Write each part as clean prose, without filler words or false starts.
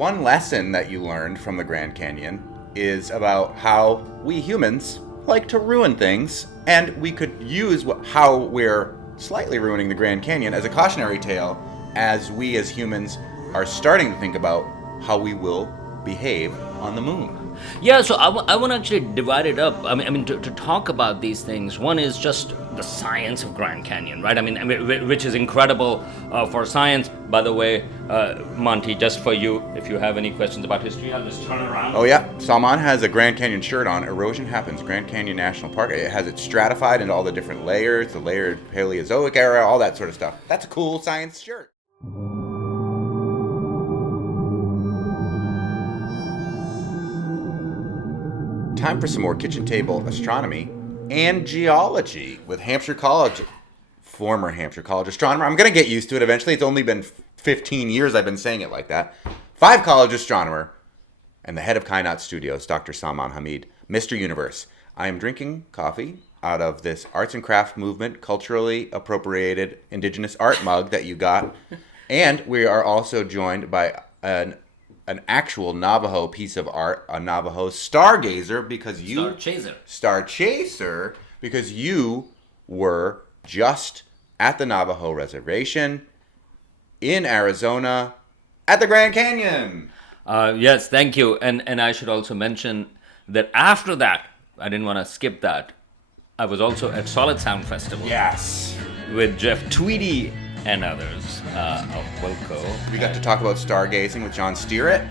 one lesson that you learned from the Grand Canyon is about how we humans like to ruin things, and we could use how we're slightly ruining the Grand Canyon as a cautionary tale as we as humans are starting to think about how we will behave on the moon. Yeah, so I want to actually divide it up. To talk about these things, one is just the science of Grand Canyon, right? Which is incredible for science. By the way, Monty, just for you, if you have any questions about history, I'll just turn around. Oh yeah, Salman has a Grand Canyon shirt on. Erosion happens, Grand Canyon National Park. It has it stratified into all the different layers, the layered Paleozoic era, all that sort of stuff. That's a cool science shirt. Time for some more kitchen table astronomy and geology with Hampshire College, former Hampshire College astronomer. I'm going to get used to it eventually. It's only been 15 years I've been saying it like that. 5 college astronomer and the head of Kainaat Studios, Dr. Salman Hamid, Mr. Universe. I am drinking coffee out of this arts and craft movement, culturally appropriated indigenous art mug that you got. And we are also joined by an actual Navajo piece of art, a Navajo stargazer, because you... Star chaser, because you were just at the Navajo reservation in Arizona at the Grand Canyon. Yes, thank you. And I should also mention that after that, I didn't want to skip that, I was also at Solid Sound Festival. Yes. With Jeff Tweedy and others of Wilco. We got to talk about stargazing with John Steerett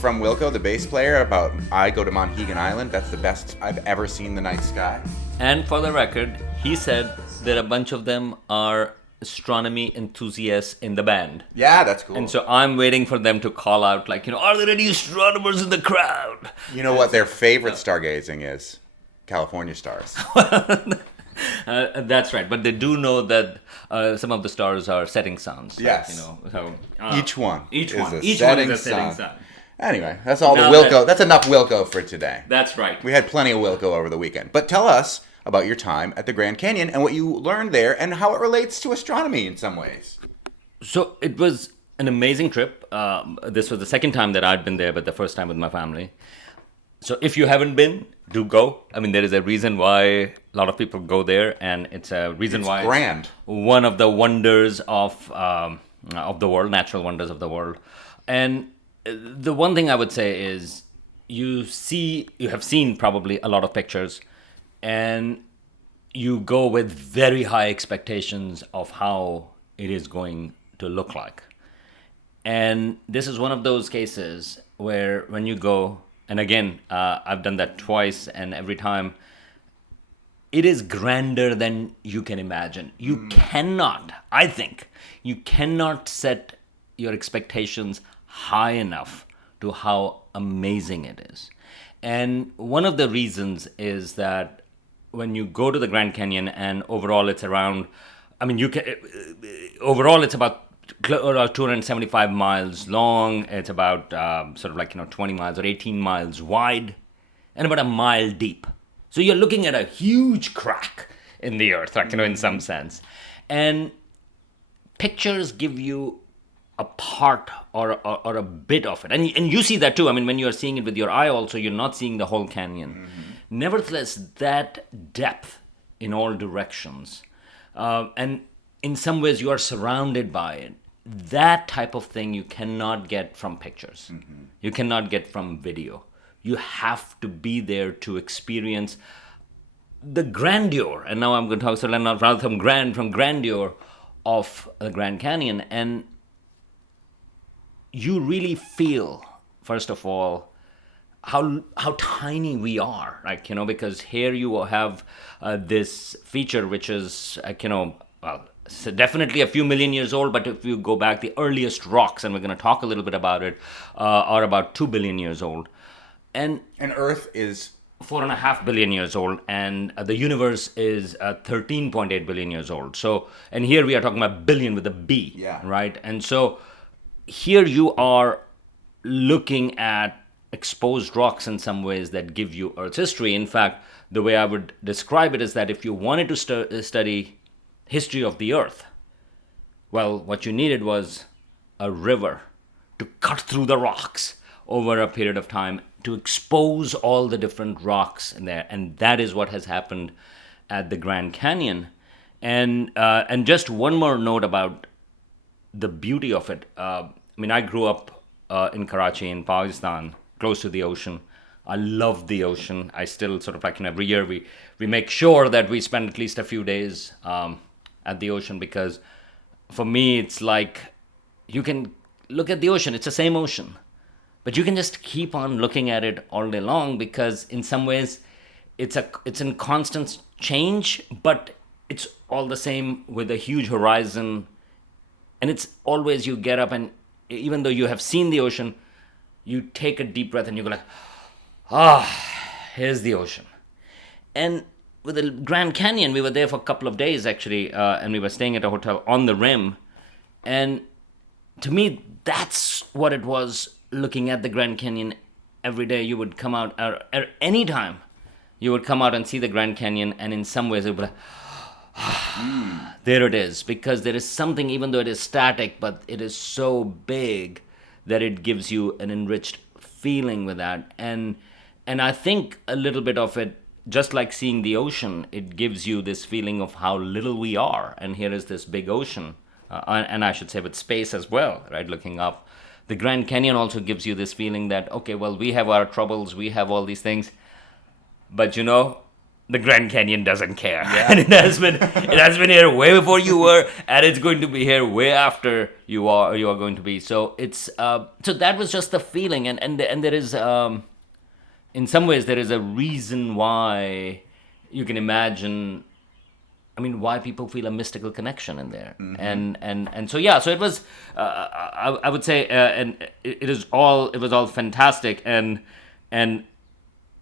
from Wilco, the bass player, about I go to Monhegan Island. That's the best I've ever seen the night sky. And for the record, he said that a bunch of them are astronomy enthusiasts in the band. Yeah, that's cool. And so I'm waiting for them to call out, like, are there any astronomers in the crowd? You know what their favorite stargazing is? California stars. That's right, but they do know that some of the stars are setting suns. Yes. Each one is a setting sun. Anyway, that's all the Wilco. That's enough Wilco for today. That's right. We had plenty of Wilco over the weekend. But tell us about your time at the Grand Canyon and what you learned there and how it relates to astronomy in some ways. So it was an amazing trip. This was the second time that I'd been there, but the first time with my family. So if you haven't been, do go. There is a reason why a lot of people go there, and it's a reason why grand. It's one of the wonders of the world, natural wonders of the world. And the one thing I would say is you have seen probably a lot of pictures, and you go with very high expectations of how it is going to look like. And this is one of those cases where when you go, and again, I've done that twice, and every time, it is grander than you can imagine. You cannot set your expectations high enough to how amazing it is. And one of the reasons is that when you go to the Grand Canyon, and overall it's around, overall it's about 275 miles long. It's about 20 miles or 18 miles wide and about a mile deep. So you're looking at a huge crack in the earth, in some sense. And pictures give you a part or a bit of it. And you see that too. When you're seeing it with your eye also, you're not seeing the whole canyon. Mm-hmm. Nevertheless, that depth in all directions, and in some ways you are surrounded by it. That type of thing you cannot get from pictures. Mm-hmm. You cannot get from video. You have to be there to experience the grandeur. And now I'm going to talk rather from grandeur of the Grand Canyon. And you really feel, first of all, how tiny we are, because here you have this feature which is, so definitely a few million years old, but if you go back, the earliest rocks, and we're going to talk a little bit about it, are about 2 billion years old. And Earth is 4.5 billion years old, and the universe is 13.8 billion years old. So, and here we are talking about billion with a B, right? And so here you are looking at exposed rocks in some ways that give you Earth's history. In fact, the way I would describe it is that if you wanted to study history of the Earth, well, what you needed was a river to cut through the rocks over a period of time to expose all the different rocks in there. And that is what has happened at the Grand Canyon. And just one more note about the beauty of it. I mean, I grew up in Karachi in Pakistan, close to the ocean. I love the ocean. I still sort of like, every year we make sure that we spend at least a few days at the ocean, because for me, it's like you can look at the ocean. It's the same ocean, but you can just keep on looking at it all day long, because in some ways it's in constant change, but it's all the same with a huge horizon. And it's always, you get up, and even though you have seen the ocean, you take a deep breath and you go like, here's the ocean. And with the Grand Canyon, we were there for a couple of days actually, and we were staying at a hotel on the rim. And to me, that's what it was, looking at the Grand Canyon every day. You would come out, or any time, you would come out and see the Grand Canyon, and in some ways it would be like, there it is. Because there is something, even though it is static, but it is so big that it gives you an enriched feeling with that. And I think a little bit of it, just like seeing the ocean, it gives you this feeling of how little we are. And here is this big ocean, and I should say with space as well, right? Looking up. The Grand Canyon also gives you this feeling that, okay, well, we have our troubles, we have all these things, but the Grand Canyon doesn't care. Yeah. And it has been here way before you were, and it's going to be here way after you are going to be. So it's so that was just the feeling, and there is in some ways there is a reason why you can imagine, I mean, why people feel a mystical connection in there. Mm-hmm. And so yeah, so it was I would say and it was all fantastic, and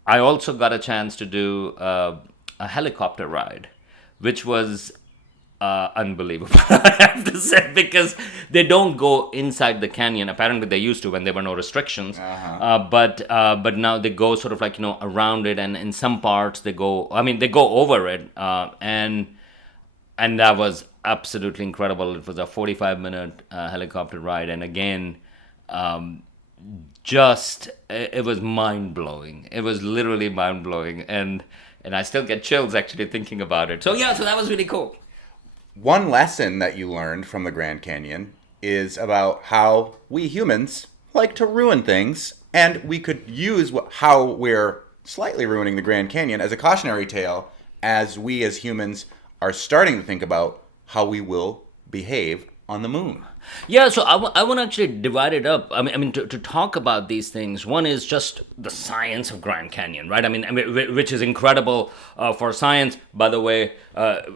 I also got a chance to do a helicopter ride, which was unbelievable, I have to say, because they don't go inside the canyon. Apparently they used to when there were no restrictions. But now they go sort of like, around it, and in some parts they go over it, and that was absolutely incredible. It was a 45-minute helicopter ride, and again, it was mind-blowing. It was literally mind-blowing, and I still get chills actually thinking about it. So yeah, so that was really cool. One lesson that you learned from the Grand Canyon is about how we humans like to ruin things, and we could use how we're slightly ruining the Grand Canyon as a cautionary tale, as we as humans are starting to think about how we will behave on the moon. Yeah, so I want to actually divide it up. I mean, to talk about these things. One is just the science of Grand Canyon, right? I mean, which is incredible for science. By the way,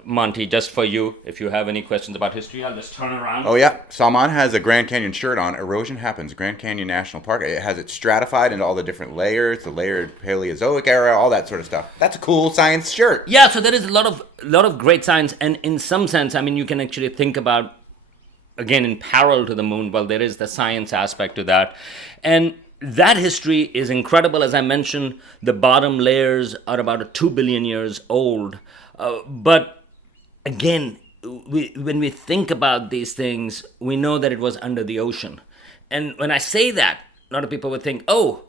Monty, just for you, if you have any questions about history, I'll just turn around. Oh yeah, Salman has a Grand Canyon shirt on. Erosion happens. Grand Canyon National Park. It has it stratified into all the different layers, the layered Paleozoic era, all that sort of stuff. That's a cool science shirt. Yeah, so there is a lot of great science, and in some sense, I mean, you can actually think about, again, in parallel to the moon, well, there is the science aspect to that. And that history is incredible. As I mentioned, the bottom layers are about 2 billion years old. But again, when we think about these things, we know that it was under the ocean. And when I say that, a lot of people would think, oh,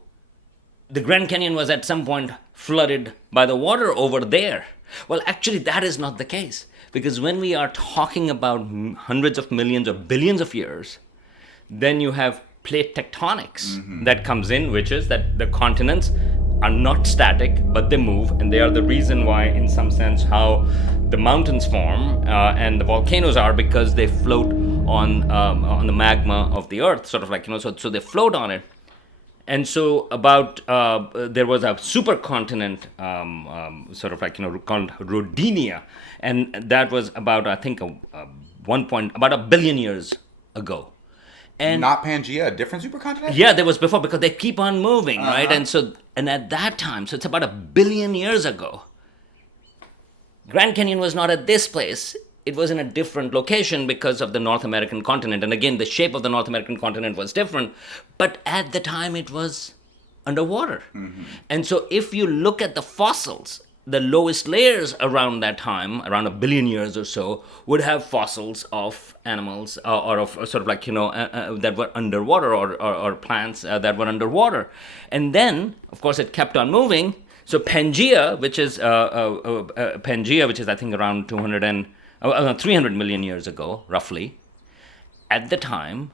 the Grand Canyon was at some point flooded by the water over there. Well, actually, that is not the case. Because when we are talking about hundreds of millions or billions of years, then you have plate tectonics that comes in, which is that the continents are not static, but they move. And they are the reason why, in some sense, how the mountains form and the volcanoes are, because they float on the magma of the earth, sort of like, so they float on it. And so there was a supercontinent, sort of like, called Rodinia. And that was about, I think, about a billion years ago. And not Pangea, a different supercontinent? Yeah, there was before, because they keep on moving, right? And at that time, so it's about a billion years ago, Grand Canyon was not at this place. It was in a different location because of the North American continent. And again, the shape of the North American continent was different. But at the time, it was underwater. Mm-hmm. And so if you look at the fossils, the lowest layers around that time, around 1 billion years or so, would have fossils of animals or of sort of like, that were underwater, or plants that were underwater. And then, of course, it kept on moving. So Pangea, which is I think around 300 million years ago, roughly, at the time,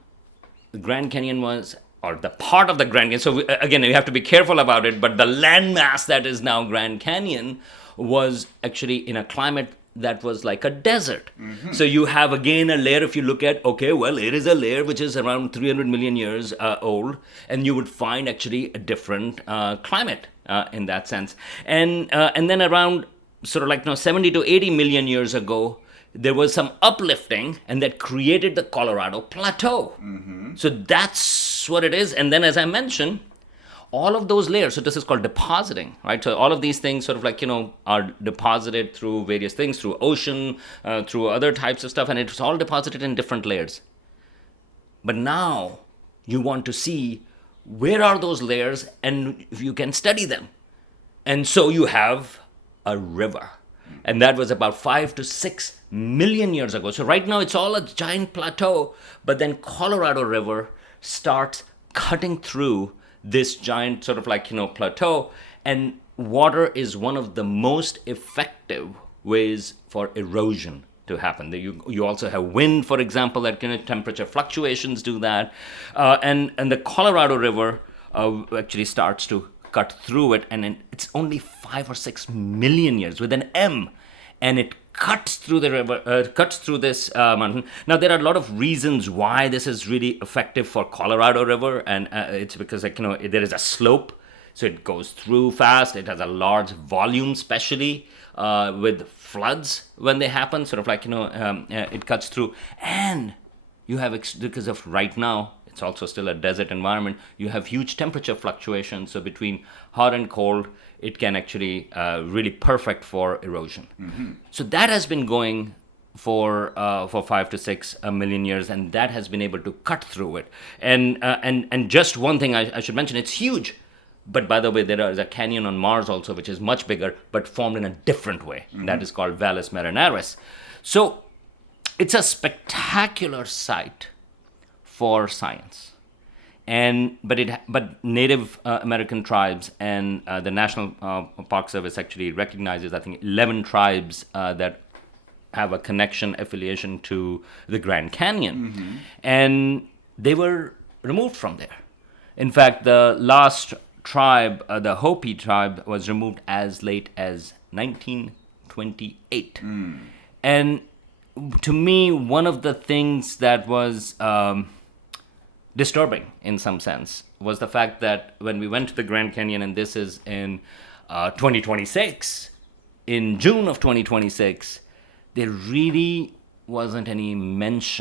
the Grand Canyon was, or the part of the Grand Canyon, so again, you have to be careful about it, but the landmass that is now Grand Canyon was actually in a climate that was like a desert. So you have again a layer, if you look at, okay, well, it is a layer which is around 300 million years old, and you would find actually a different climate in that sense. And then around sort of like 70 to 80 million years ago, there was some uplifting, and that created the Colorado Plateau. So that's what it is. And then, as I mentioned, all of those layers, so this is called depositing, right? So all of these things sort of like, are deposited through various things, through ocean, through other types of stuff, and it's all deposited in different layers. But now you want to see where are those layers, and if you can study them. And so you have a river. And that was about 5 to 6 million years ago. So right now it's all a giant plateau, but then Colorado River starts cutting through this giant sort of like, plateau. And water is one of the most effective ways for erosion to happen. You also have wind, for example, that temperature fluctuations do that. And the Colorado River actually starts to cut through it, and it's only 5 or 6 million years with an M, and it cuts through the river, cuts through this mountain. Now there are a lot of reasons why this is really effective for Colorado River, and it's because there is a slope, so it goes through fast. It has a large volume, especially with floods when they happen. Sort of like it cuts through, and you have because of right now. It's also still a desert environment. You have huge temperature fluctuations. So between hot and cold, it can actually really perfect for erosion. So that has been going for 5 to 6 million years, and that has been able to cut through it. And just one thing I should mention, it's huge. But by the way, there is a canyon on Mars also, which is much bigger, but formed in a different way. That is called Valles Marineris. So it's a spectacular site for science, but Native American tribes and the National Park Service actually recognizes, I think, 11 tribes that have a connection, affiliation to the Grand Canyon, and they were removed from there. In fact, the last tribe, the Hopi tribe, was removed as late as 1928, and to me, one of the things that was disturbing in some sense was the fact that when we went to the Grand Canyon, and this is in 2026, in June of 2026, there really wasn't any much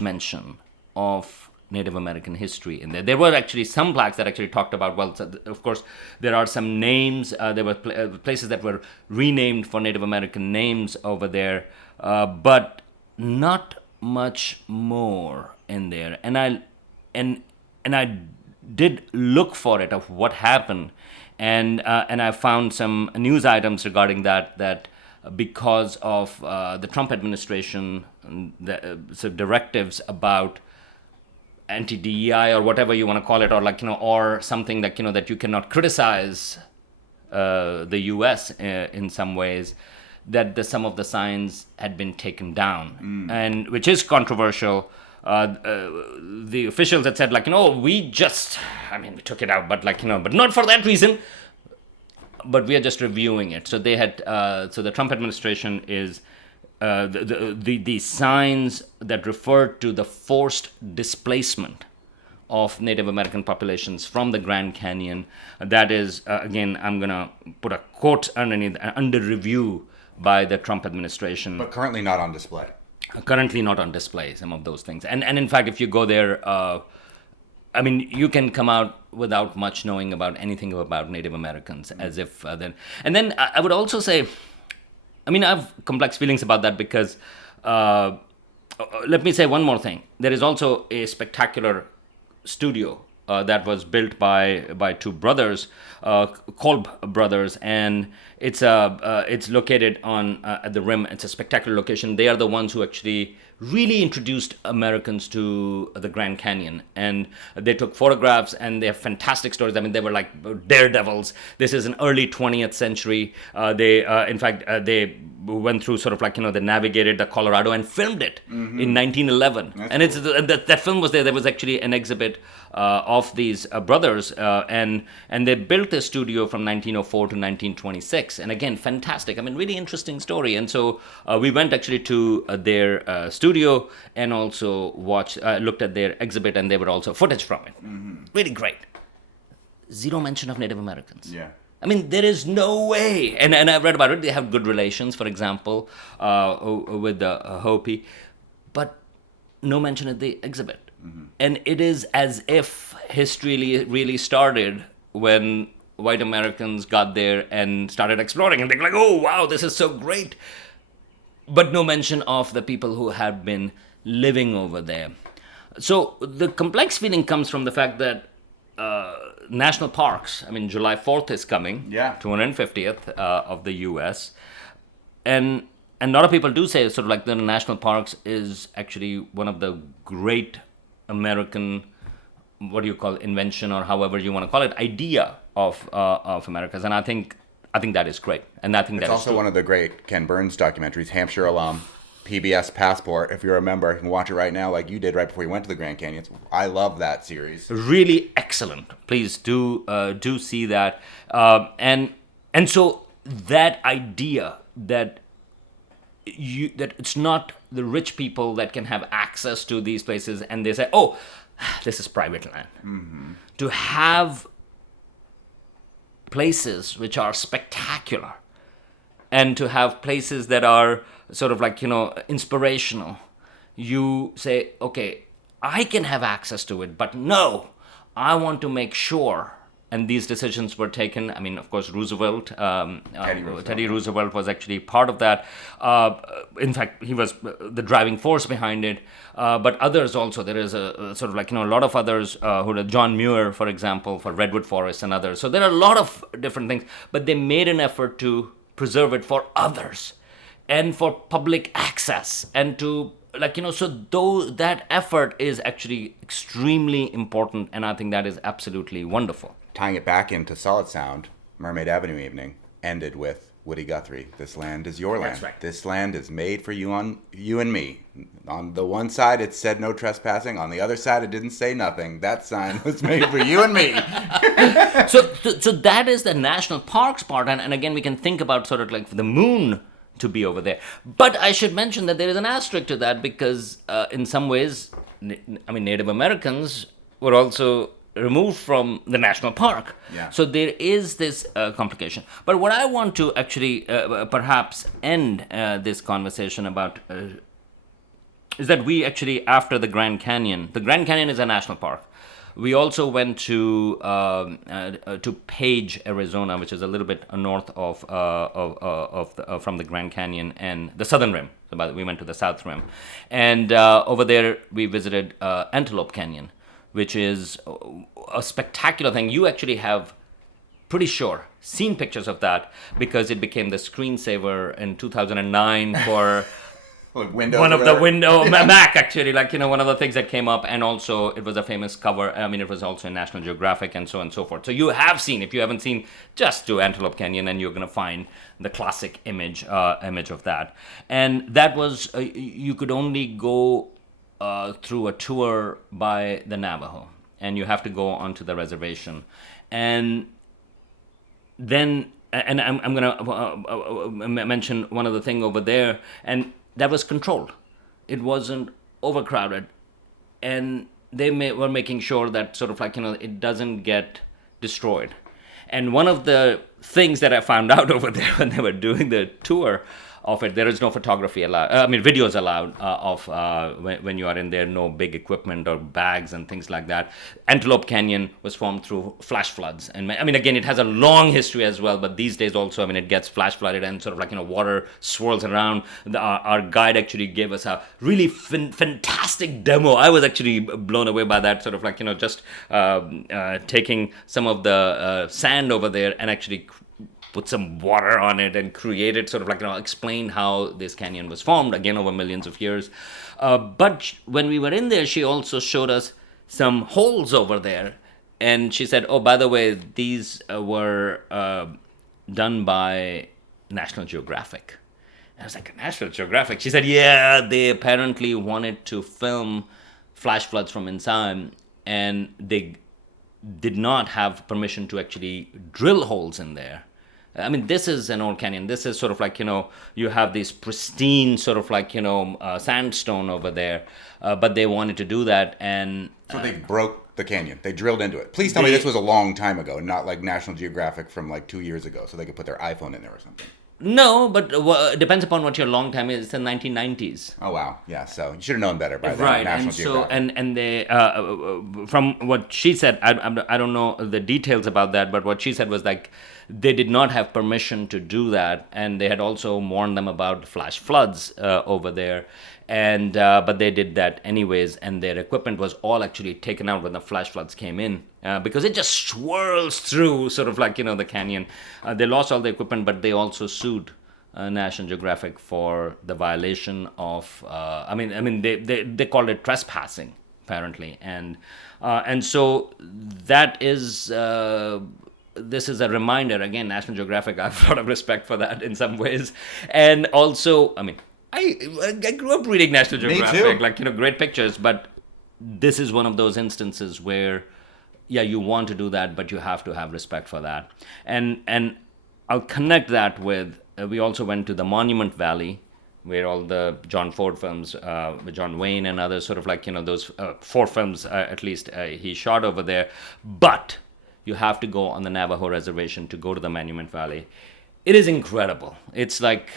mention of Native American history in there. There were actually some plaques that actually talked about, well, of course, there are some names, there were places that were renamed for Native American names over there, but not much more in there. And I did look for it, of what happened, and I found some news items regarding that because of the Trump administration, so directives about anti-DEI or whatever you want to call it, or or something that that you cannot criticize the U.S. In some ways, that some of the signs had been taken down, and which is controversial. The officials had said we took it out, but but not for that reason. But we are just reviewing it. So they had. So the Trump administration is the signs that refer to the forced displacement of Native American populations from the Grand Canyon. That is, again, I'm gonna put a quote underneath, under review by the Trump administration. But currently not on display. Currently not on display, some of those things. And in fact, if you go there, you can come out without much knowing about anything about Native Americans, as if then. And then I would also say, I have complex feelings about that because, let me say one more thing. There is also a spectacular studio that was built by two brothers, Kolb brothers, and it's located on at the rim. It's a spectacular location. They are the ones who actually really introduced Americans to the Grand Canyon, and they took photographs, and they have fantastic stories. I mean, they were like daredevils. This is an early 20th century. In fact, they went through sort of like, they navigated the Colorado and filmed it in 1911. That's and cool. that film was there. There was actually an exhibit of these brothers, and they built this studio from 1904 to 1926. And again, fantastic. I mean, really interesting story. And so we went actually to their studio and also looked at their exhibit, and there were also footage from it. Really great. Zero mention of Native Americans. Yeah. I mean, there is no way. And I've read about it. They have good relations, for example, with the Hopi, but no mention at the exhibit. And it is as if history really started when white Americans got there and started exploring. And they're like, oh, wow, this is so great. But no mention of the people who had been living over there. So the complex feeling comes from the fact that national parks, I mean, July 4th is coming, Yeah. 250th of the U.S., and a lot of people do say sort of like the national parks is actually one of the great American, what do you call, invention, or however you want to call it, idea of America's, and I think that is great, and I think It's that is also true. one of the great Ken Burns documentaries, Hampshire alum, PBS Passport. If you remember, you can watch it right now, like you did right before you went to the Grand Canyon. I love that series. Really excellent. Please do see that, and so that idea that it's not the rich people that can have access to these places, and they say, oh, this is private land. To have places which are spectacular, and to have places that are sort of like, inspirational, you say, okay, I can have access to it, but no, I want to make sure. And these decisions were taken. I mean, of course, Teddy Roosevelt was actually part of that. In fact, he was the driving force behind it. But others also, there is a sort of like, a lot of others, John Muir, for example, for Redwood Forest and others. So there are a lot of different things, but they made an effort to preserve it for others and for public access, and to so though that effort is actually extremely important, and I think that is absolutely wonderful. Tying it back into Solid Sound, Mermaid Avenue Evening ended with Woody Guthrie. This land is your land. That's right. This land is made for you and me. On the one side, it said no trespassing. On the other side, it didn't say nothing. That sign was made for you and me. So that is the national parks part, and again, we can think about sort of like the moon to be over there. But I should mention that there is an asterisk to that, because in some ways, Native Americans were also removed from the national park. Yeah. So there is this complication. But what I want to actually perhaps end this conversation about is that we actually, after the Grand Canyon is a national park. We also went to Page, Arizona, which is a little bit north from the Grand Canyon and the southern rim. So we went to the south rim, and over there we visited Antelope Canyon, which is a spectacular thing. You actually have, pretty sure, seen pictures of that, because it became the screensaver in 2009 for Windows one of or the whatever. Mac, actually, one of the things that came up, and also it was a famous cover. I mean, it was also in National Geographic and so on and so forth. So you have seen, if you haven't seen, just do Antelope Canyon, and you're going to find the classic image of that. And that was, you could only go through a tour by the Navajo, and you have to go onto the reservation. And then, and I'm going to mention one other thing over there, and that was controlled. It wasn't overcrowded, and they were making sure that sort of like, it doesn't get destroyed. And one of the things that I found out over there when they were doing the tour of it. There is no photography allowed. I mean, videos allowed of when you are in there. No big equipment or bags and things like that. Antelope Canyon was formed through flash floods, and I mean, again, it has a long history as well. But these days, also, I mean, it gets flash flooded and sort of like water swirls around. Our guide actually gave us a really fantastic demo. I was actually blown away by that. Sort of like just taking some of the sand over there and actually put some water on it and created sort of like explain how this canyon was formed again over millions of years. But when we were in there, she also showed us some holes over there, and she said, "Oh, by the way, these were done by National Geographic." I was like, "National Geographic?" She said, "Yeah, they apparently wanted to film flash floods from inside, and they did not have permission to actually drill holes in there." I mean, this is an old canyon. This is sort of like, you have this pristine sort of like, sandstone over there. But they wanted to do that. And so they broke the canyon. They drilled into it. Please tell me this was a long time ago, not like National Geographic from like 2 years ago, so they could put their iPhone in there or something. No, but it depends upon what your long time is. It's the 1990s. Oh, wow. Yeah, so you should have known better by then. Right, National and so Geographic. and they from what she said, I don't know the details about that, but what she said was like they did not have permission to do that, and they had also warned them about flash floods over there, and but they did that anyways, and their equipment was all actually taken out when the flash floods came in because it just swirls through sort of like the canyon. They lost all the equipment, but they also sued National Geographic for the violation of I mean they called it trespassing apparently, and so that is this is a reminder again. National Geographic, I have a lot of respect for that in some ways, and also I mean I grew up reading National Geographic, like great pictures, but this is one of those instances where yeah, you want to do that, but you have to have respect for that, and I'll connect that with. We also went to the Monument Valley, where all the John Ford films, with John Wayne and others, sort of like, those 4 films at least he shot over there. But you have to go on the Navajo reservation to go to the Monument Valley. It is incredible. It's like,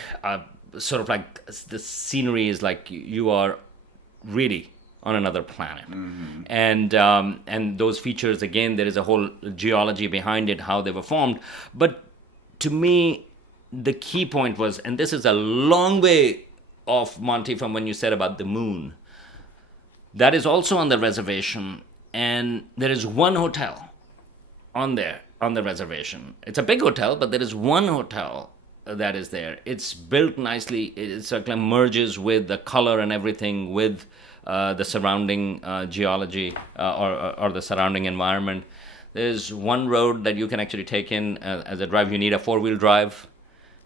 sort of like, the scenery is like you are really on another planet. Mm-hmm. And those features, again, there is a whole geology behind it, how they were formed. But to me, the key point was, and this is a long way off, Monty, from when you said about the moon. That is also on the reservation, and there is one hotel on there, on the reservation. It's a big hotel, but there is one hotel that is there. It's built nicely. It sort of merges with the color and everything with the surrounding geology or the surrounding environment. There's one road that you can actually take in as a drive. You need a 4-wheel drive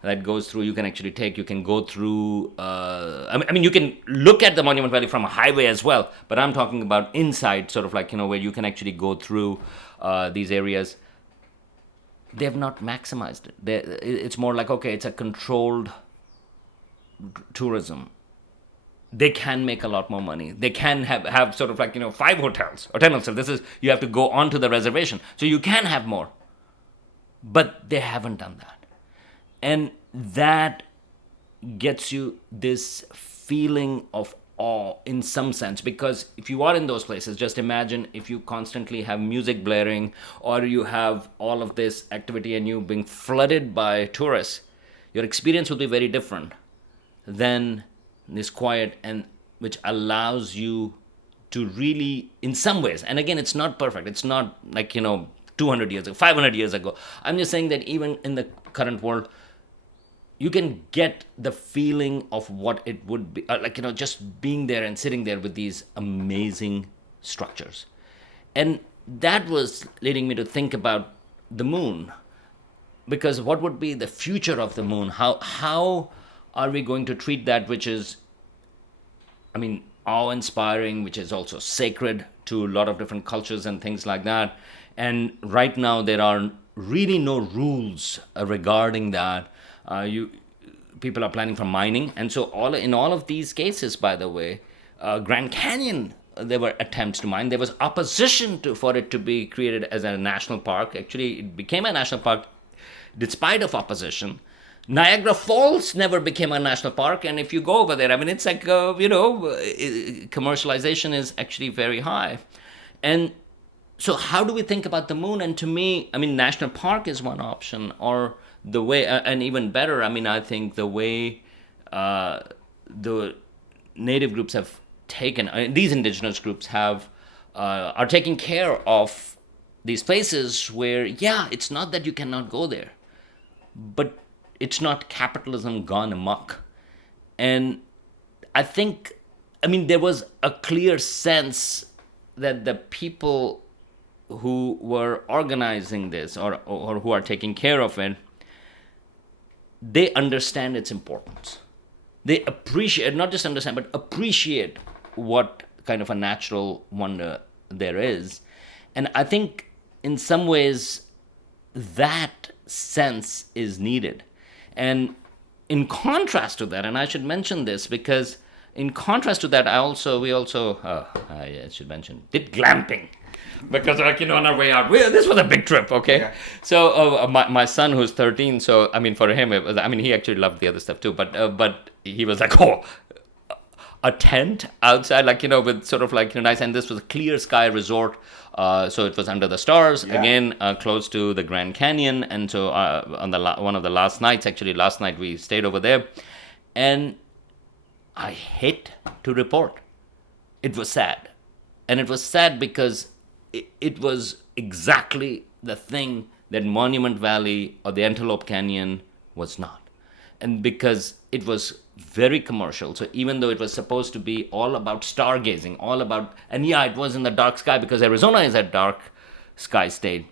that goes through. You can actually you can go through, I mean, you can look at the Monument Valley from a highway as well, but I'm talking about inside, sort of like, where you can actually go through these areas. They have not maximized it. It's more like, okay, it's a controlled tourism. They can make a lot more money. They can have sort of like, 5 hotels or 10 hotels. This is, you have to go onto the reservation. So you can have more. But they haven't done that. And that gets you this feeling of awe in some sense, because if you are in those places, just imagine if you constantly have music blaring or you have all of this activity and you being flooded by tourists, your experience will be very different than this quiet, and which allows you to really, in some ways, and again, it's not perfect. It's not like, 200 years ago, 500 years ago. I'm just saying that even in the current world, you can get the feeling of what it would be, just being there and sitting there with these amazing structures. And that was leading me to think about the moon, because what would be the future of the moon? How are we going to treat that, which is, awe-inspiring, which is also sacred to a lot of different cultures and things like that. And right now, there are really no rules regarding that. People are planning for mining, and so in all of these cases, by the way, Grand Canyon, there were attempts to mine. There was opposition for it to be created as a national park. Actually, it became a national park despite of opposition. Niagara Falls never became a national park, and if you go over there, I mean, it's like, commercialization is actually very high. And so, how do we think about the moon? And to me, I mean, national park is one option, or the way, and even better, I mean, I think the way the native groups have taken, these indigenous groups are taking care of these places where, yeah, it's not that you cannot go there, but it's not capitalism gone amok. And I think, I mean, there was a clear sense that the people who were organizing this, or who are taking care of it, they understand its importance. They appreciate, not just understand, but appreciate what kind of a natural wonder there is. And I think in some ways that sense is needed. And in contrast to that, and I should mention this because in contrast to that, I should mention, did glamping. Because, like, on our way out, this was a big trip, okay? Yeah. So my son, who's 13, so, I mean, for him, it was, I mean, he actually loved the other stuff too, but he was like, oh, a tent outside, like, with sort of like, nice, and this was a clear sky resort, so it was under the stars, again, close to the Grand Canyon, and so on one of the last nights, actually, last night we stayed over there, and I hate to report, it was sad. And it was sad because it was exactly the thing that Monument Valley or the Antelope Canyon was not. And because it was very commercial, so even though it was supposed to be all about stargazing, all about, and yeah, it was in the dark sky because Arizona is a dark sky state,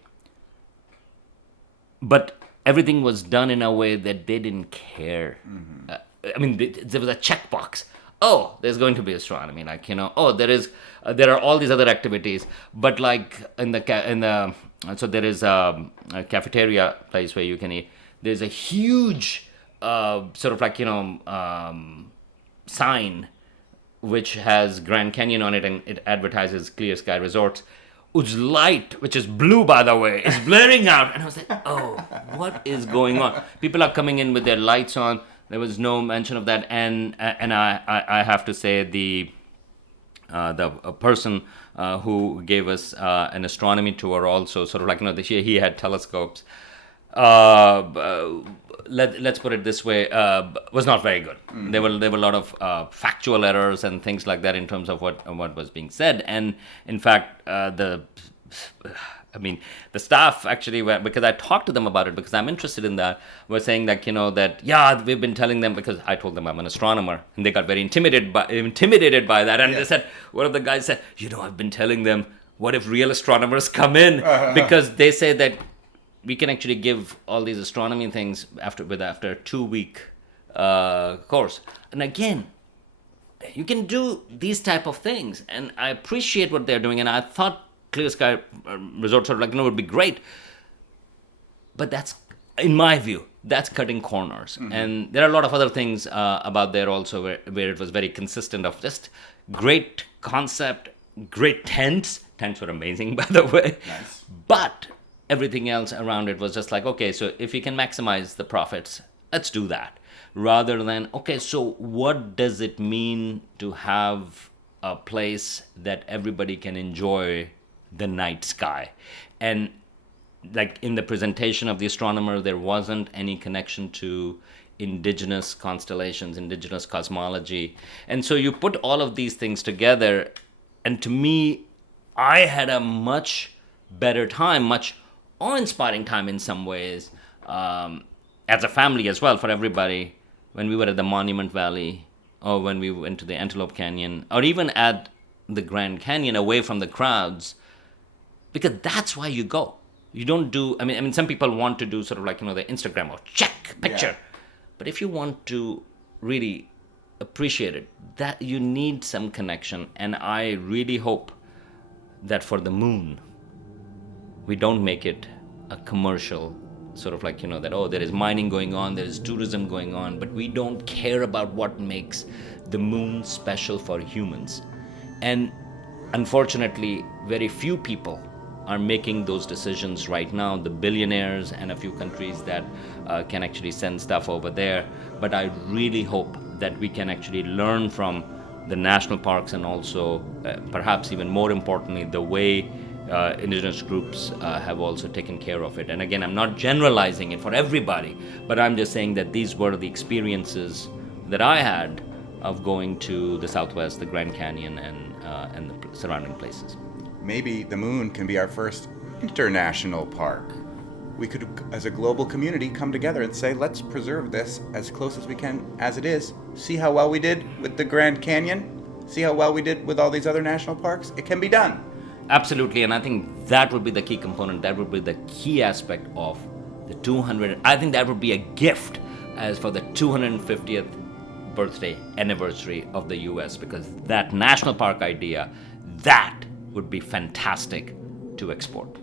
but everything was done in a way that they didn't care. Mm-hmm. I mean, there was a checkbox. Oh, there's going to be astronomy, like, oh, there are all these other activities, but like so there is a cafeteria place where you can eat. There's a huge sort of like, sign which has Grand Canyon on it, and it advertises Clear Sky Resorts, whose light, which is blue, by the way, is blaring out. And I was like, oh, what is going on? People are coming in with their lights on. There was no mention of that, and I have to say the person who gave us an astronomy tour also, sort of like, he had telescopes. Let's put it this way, was not very good. Mm-hmm. There were a lot of factual errors and things like that in terms of what was being said, and in fact the staff actually were, because I talked to them about it because I'm interested in that, were saying that, that, yeah, we've been telling them, because I told them I'm an astronomer, and they got very intimidated by that. And They said, one of the guys said, I've been telling them, what if real astronomers come in? Because they say that we can actually give all these astronomy things after a 2-week course. And again, you can do these type of things, and I appreciate what they're doing, and I thought Clear Sky Resort sort of like, would be great. But that's, in my view, that's cutting corners. Mm-hmm. And there are a lot of other things about there also where it was very consistent of just great concept, great tents. Tents were amazing, by the way. Nice. But everything else around it was just like, okay, so if we can maximize the profits, let's do that. Rather than, okay, so what does it mean to have a place that everybody can enjoy the night sky? And like in the presentation of the astronomer, there wasn't any connection to indigenous constellations, indigenous cosmology. And so you put all of these things together, and to me, I had a much better time, much awe-inspiring time in some ways, as a family as well, for everybody, when we were at the Monument Valley, or when we went to the Antelope Canyon, or even at the Grand Canyon, away from the crowds, because that's why you go. You don't do, I mean, some people want to do sort of like, the Instagram or check picture. Yeah. But if you want to really appreciate it, that you need some connection. And I really hope that for the moon, we don't make it a commercial sort of like, that, oh, there is mining going on, there is tourism going on, but we don't care about what makes the moon special for humans. And unfortunately, very few people are making those decisions right now, the billionaires and a few countries that can actually send stuff over there. But I really hope that we can actually learn from the national parks, and also perhaps even more importantly, the way indigenous groups have also taken care of it. And again, I'm not generalizing it for everybody, but I'm just saying that these were the experiences that I had of going to the Southwest, the Grand Canyon, and the surrounding places. Maybe the moon can be our first international park. We could, as a global community, come together and say, let's preserve this as close as we can as it is. See how well we did with the Grand Canyon? See how well we did with all these other national parks? It can be done. Absolutely, and I think that would be the key component. That would be the key aspect of the 200. I think that would be a gift as for the 250th birthday anniversary of the US, because that national park idea, that would be fantastic to export.